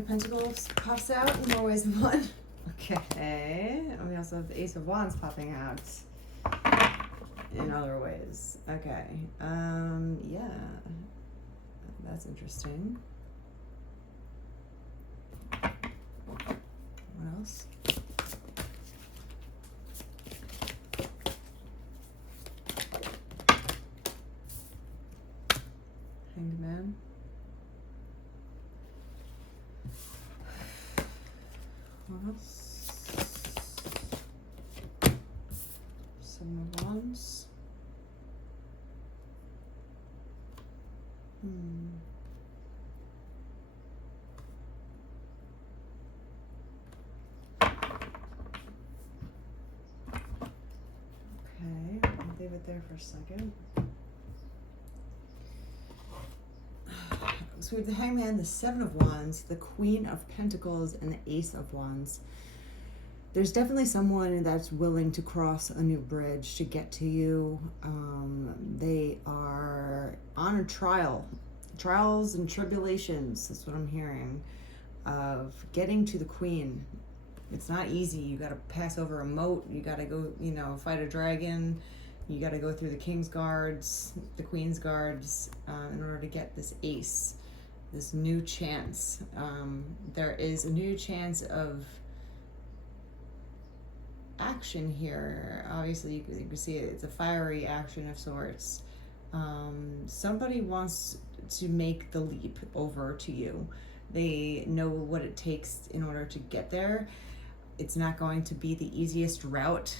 of Pentacles pops out in more ways than one. Okay. And we also have the Ace of Wands popping out in other ways. Okay. Yeah. That's interesting. What else? Hanged Man. What else? Seven of Wands. Okay, I'll leave it there for a second. So we have the Hangman, the Seven of Wands, the Queen of Pentacles, and the Ace of Wands. There's definitely someone that's willing to cross a new bridge to get to you. They are on a trials and tribulations, that's what I'm hearing, of getting to the Queen. It's not easy. You got to pass over a moat. You got to go, fight a dragon. You got to go through the King's Guards, the Queen's Guards, in order to get this ace, this new chance. There is a new chance of action here. Obviously, you can see it. It's a fiery action of sorts. Somebody wants to make the leap over to you. They know what it takes in order to get there. It's not going to be the easiest route.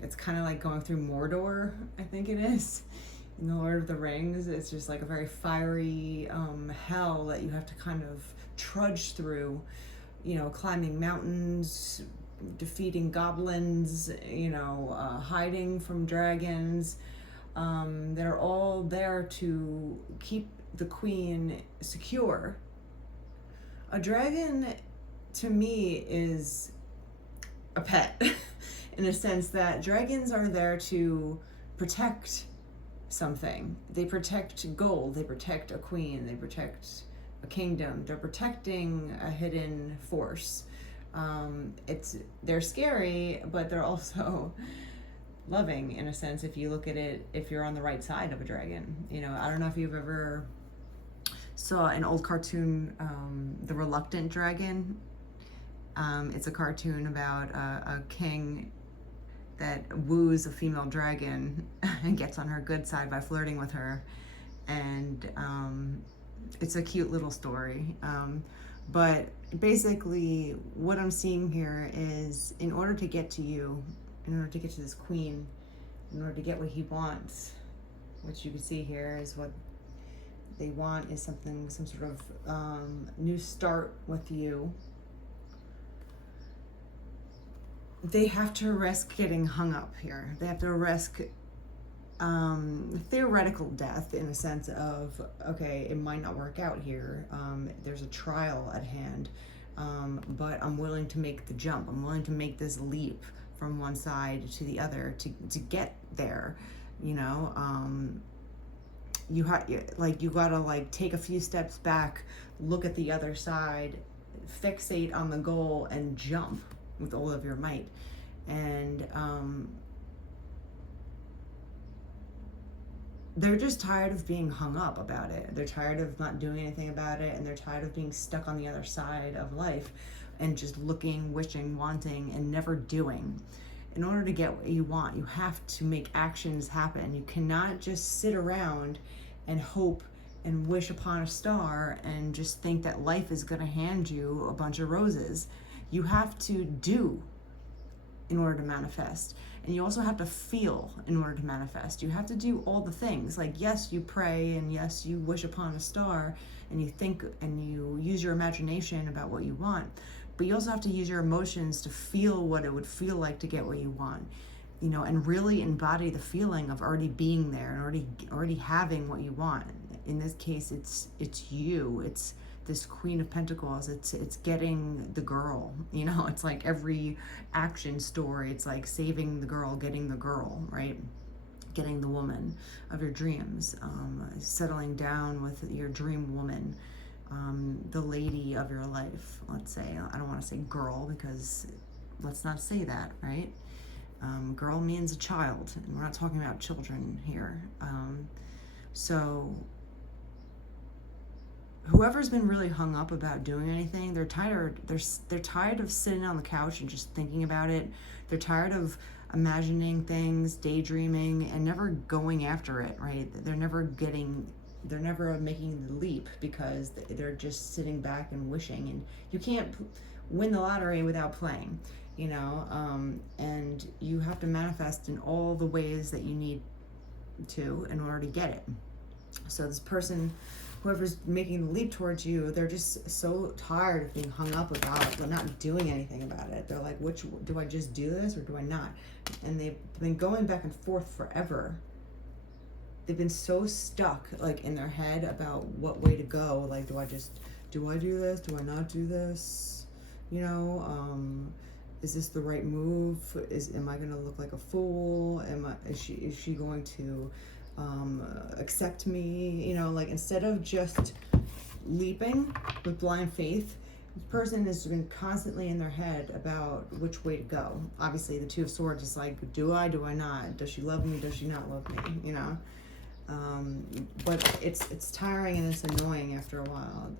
It's kind of like going through Mordor, I think it is, in the Lord of the Rings. It's just like a very fiery hell that you have to kind of trudge through, climbing mountains, defeating goblins, hiding from dragons. They're all there to keep the Queen secure. A dragon, to me, is a pet in a sense that dragons are there to protect something. They protect gold, they protect a queen, they protect a kingdom, they're protecting a hidden force. They're scary, but they're also loving in a sense if you look at it, if you're on the right side of a dragon. I don't know if you've ever saw an old cartoon, The Reluctant Dragon. It's a cartoon about a king that woos a female dragon and gets on her good side by flirting with her. And it's a cute little story. But basically what I'm seeing here is, in order to get to you, in order to get to this queen, in order to get what he wants, which you can see here is what they want, is some sort of new start with you. They have to risk getting hung up here. They have to risk theoretical death, in a sense of, okay, it might not work out here. There's a trial at hand, but I'm willing to make the jump. I'm willing to make this leap from one side to the other to get there. You gotta take a few steps back, look at the other side, fixate on the goal, and jump with all of your might. And they're just tired of being hung up about it. They're tired of not doing anything about it, and they're tired of being stuck on the other side of life and just looking, wishing, wanting, and never doing. In order to get what you want, you have to make actions happen. You cannot just sit around and hope and wish upon a star and just think that life is going to hand you a bunch of roses. You have to do in order to manifest. And you also have to feel in order to manifest. You have to do all the things. Like, yes, you pray, and yes, you wish upon a star, and you think and you use your imagination about what you want. But you also have to use your emotions to feel what it would feel like to get what you want. And really embody the feeling of already being there and already having what you want. In this case, it's you. It's this Queen of Pentacles. It's getting the girl. It's like every action story. It's like saving the girl, getting the girl, right? Getting the woman of your dreams, settling down with your dream woman. the lady of your life, let's say. I don't want to say girl because let's not say that, right? Girl means a child, and we're not talking about children here. So whoever's been really hung up about doing anything, they're tired of sitting on the couch and just thinking about it. They're tired of imagining things, daydreaming, and never going after it, right? They're never making the leap because they're just sitting back and wishing, and you can't win the lottery without playing, and you have to manifest in all the ways that you need to in order to get it. So this person, whoever's making the leap towards you, they're just so tired of being hung up about it, but not doing anything about it. They're like, do I just do this or do I not? And they've been going back and forth forever. They've been so stuck like in their head about what way to go. Like, do I do this? Do I not do this? Is this the right move? Am I gonna look like a fool? Is she going to accept me? Like, instead of just leaping with blind faith, the person has been constantly in their head about which way to go. Obviously, the Two of Swords is like, do I not? Does she love me? Does she not love me? But it's tiring and it's annoying after a while.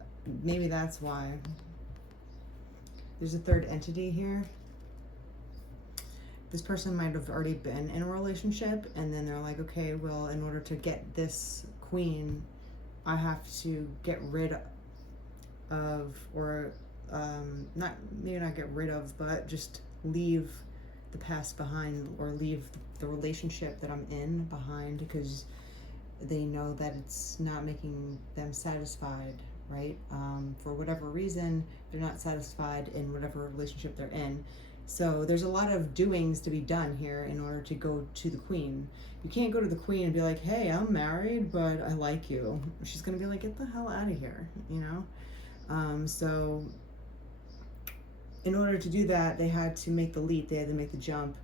Maybe that's why. There's a third entity here. This person might have already been in a relationship, and then they're like, okay, well, in order to get this queen, I have to get rid of, or not get rid of, but just leave the past behind, or leave the relationship that I'm in behind, because they know that it's not making them satisfied, right? For whatever reason, they're not satisfied in whatever relationship they're in. So there's a lot of doings to be done here in order to go to the queen. You can't go to the queen and be like, hey, I'm married, but I like you. She's going to be like, get the hell out of here, So in order to do that, they had to make the leap. They had to make the jump,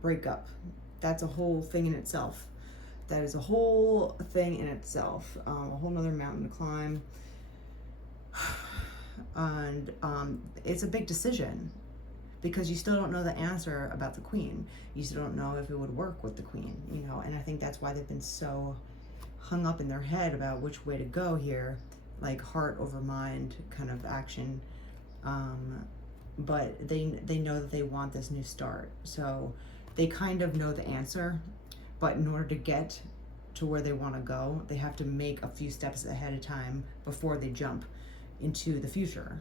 break up. That's a whole thing in itself. That is a whole thing in itself. A whole nother mountain to climb. And it's a big decision, because you still don't know the answer about the queen. You still don't know if it would work with the queen, and I think that's why they've been so hung up in their head about which way to go here, like heart over mind kind of action. But they know that they want this new start. So they kind of know the answer, but in order to get to where they want to go, they have to make a few steps ahead of time before they jump into the future.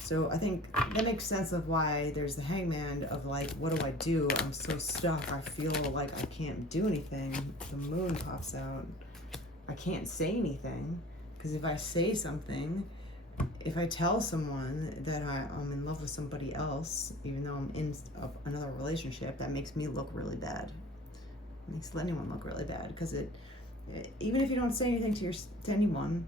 So I think that makes sense of why there's the hangman of like, what do I do? I'm so stuck. I feel like I can't do anything. The moon pops out. I can't say anything, because if I say something, if I tell someone that I'm in love with somebody else, even though I'm in another relationship, that makes me look really bad. It makes anyone look really bad, because even if you don't say anything to anyone,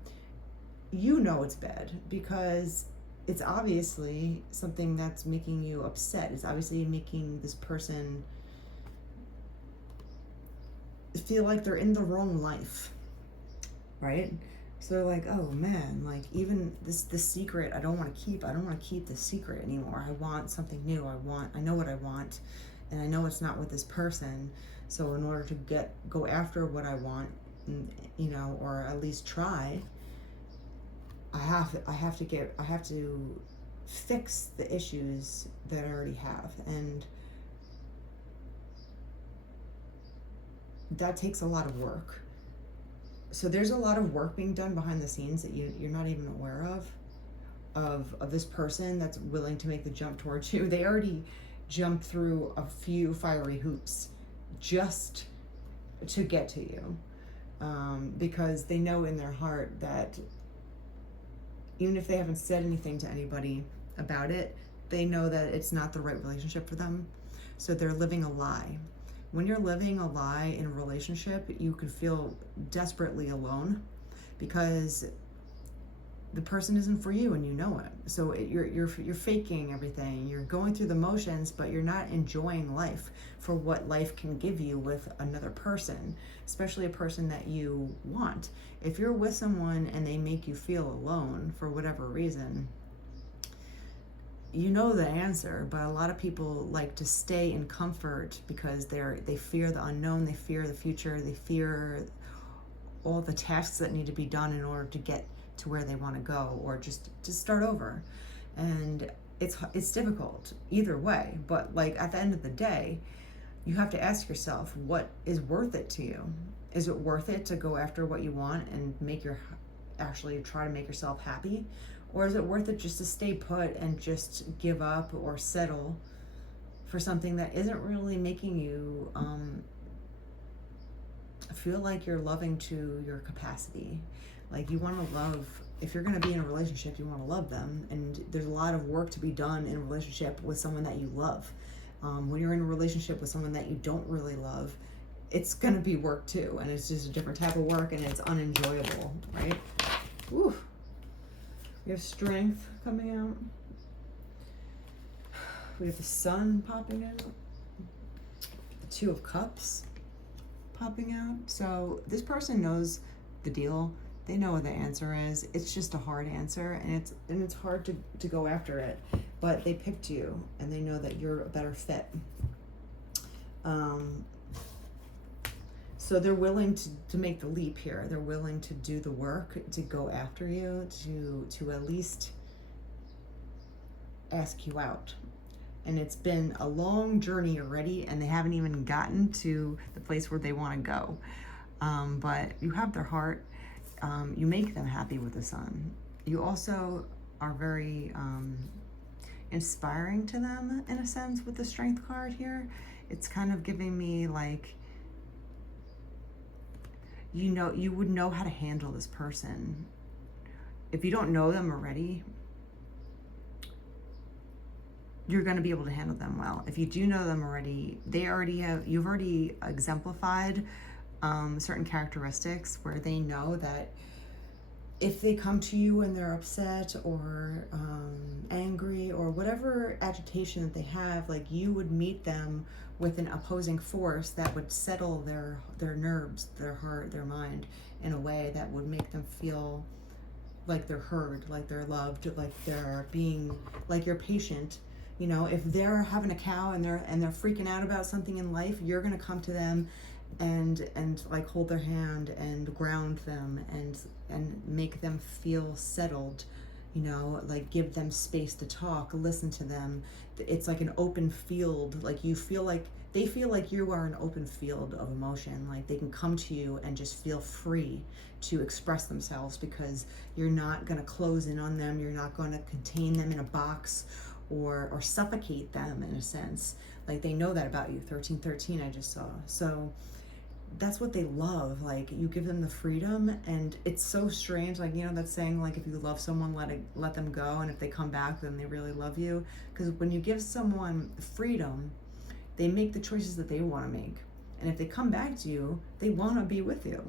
it's bad, because it's obviously something that's making you upset. It's obviously making this person feel like they're in the wrong life, right? So they're like, oh man, like, even this secret, I don't want to keep the secret anymore. I want something new. I know what I want, and I know it's not with this person. So in order to go after what I want, or at least try, I have to fix the issues that I already have, and that takes a lot of work. So there's a lot of work being done behind the scenes that you're not even aware of this person that's willing to make the jump towards you. They already jumped through a few fiery hoops just to get to you, because they know in their heart that even if they haven't said anything to anybody about it, they know that it's not the right relationship for them. So they're living a lie. When you're living a lie in a relationship, you can feel desperately alone, because the person isn't for you and you know it. So you're faking everything. You're going through the motions, but you're not enjoying life for what life can give you with another person, especially a person that you want. If you're with someone and they make you feel alone for whatever reason, you know the answer, but a lot of people like to stay in comfort because they fear the unknown, they fear the future, they fear all the tasks that need to be done in order to get to where they want to go, or just to start over. And it's difficult either way, but like at the end of the day, you have to ask yourself, what is worth it to you? Is it worth it to go after what you want and actually try to make yourself happy? Or is it worth it just to stay put and just give up or settle for something that isn't really making you feel like you're loving to your capacity? Like, you want to love, if you're going to be in a relationship, you want to love them. And there's a lot of work to be done in a relationship with someone that you love. When you're in a relationship with someone that you don't really love, it's going to be work too. And it's just a different type of work, and it's unenjoyable, right? Ooh. We have strength coming out. We have the sun popping out. The Two of Cups popping out. So this person knows the deal. They know what the answer is. It's just a hard answer, and it's hard to go after it. But they picked you, and they know that you're a better fit. So they're willing to make the leap here. They're willing to do the work, to go after you, to at least ask you out. And it's been a long journey already, and they haven't even gotten to the place where they want to go. But you have their heart. You make them happy with the sun. You also are very inspiring to them in a sense with the Strength card here. It's kind of giving me like, you would know how to handle this person. If you don't know them already, you're going to be able to handle them well. If you do know them already, you've already exemplified certain characteristics where they know that if they come to you and they're upset or angry or whatever agitation that they have, like, you would meet them with an opposing force that would settle their nerves, their heart, their mind in a way that would make them feel like they're heard, like they're loved, like they're being, like you're patient. You know, if they're having a cow and they're freaking out about something in life, you're gonna come to them and like hold their hand and ground them and make them feel settled, you know, like give them space to talk, listen to them. It's like an open field. Like they feel like you are an open field of emotion. Like they can come to you and just feel free to express themselves because you're not going to close in on them. You're not going to contain them in a box or suffocate them in a sense. Like they know that about you. 1313 I just saw. So that's what they love. Like you give them the freedom, and it's so strange. Like, you know, that saying, like, if you love someone, let them go, and if they come back, then they really love you. Because when you give someone freedom, they make the choices that they want to make, and if they come back to you, they want to be with you,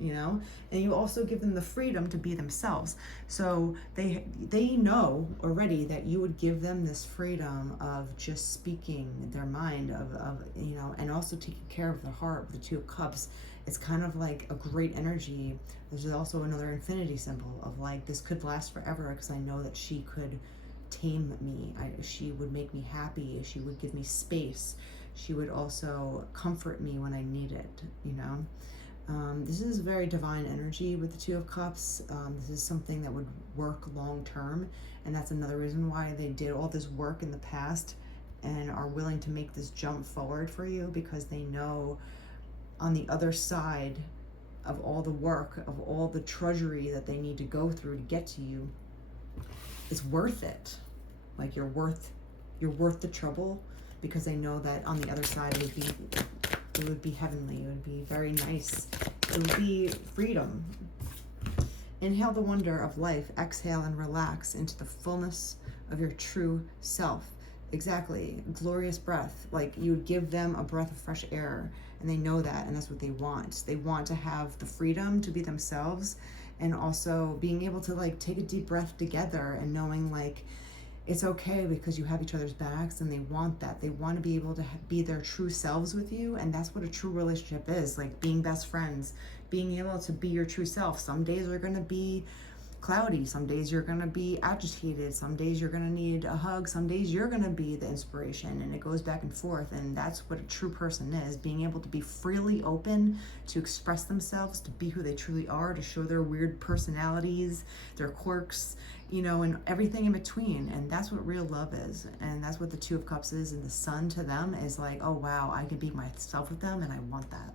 you know. And you also give them the freedom to be themselves. So they know already that you would give them this freedom of just speaking their mind, of you know, and also taking care of their heart with the Two of Cups. It's kind of like a great energy. There's also another infinity symbol of like, this could last forever because I know that she could tame me. She would make me happy. She would give me space. She would also comfort me when I need it, you know. This is very divine energy with the Two of Cups. This is something that would work long term, and that's another reason why they did all this work in the past and are willing to make this jump forward for you, because they know on the other side of all the work, of all the drudgery that they need to go through to get to you, it's worth it. Like you're worth the trouble, because they know that on the other side it would be heavenly. It would be very nice. It would be freedom. Inhale the wonder of life. Exhale and relax into the fullness of your true self. Exactly. Glorious breath. Like you would give them a breath of fresh air, and they know that, and that's what they want. They want to have the freedom to be themselves and also being able to like take a deep breath together and knowing like it's okay because you have each other's backs, and they want that. They want to be able to be their true selves with you, and that's what a true relationship is, like being best friends, being able to be your true self. Some days are going to be cloudy, some days you're going to be agitated, some days you're going to need a hug, some days you're going to be the inspiration, and it goes back and forth. And that's what a true person is, being able to be freely open, to express themselves, to be who they truly are, to show their weird personalities, their quirks, you know, and everything in between. And that's what real love is, and that's what the Two of Cups is. And the Sun to them is like, oh wow, I can be myself with them, and I want that.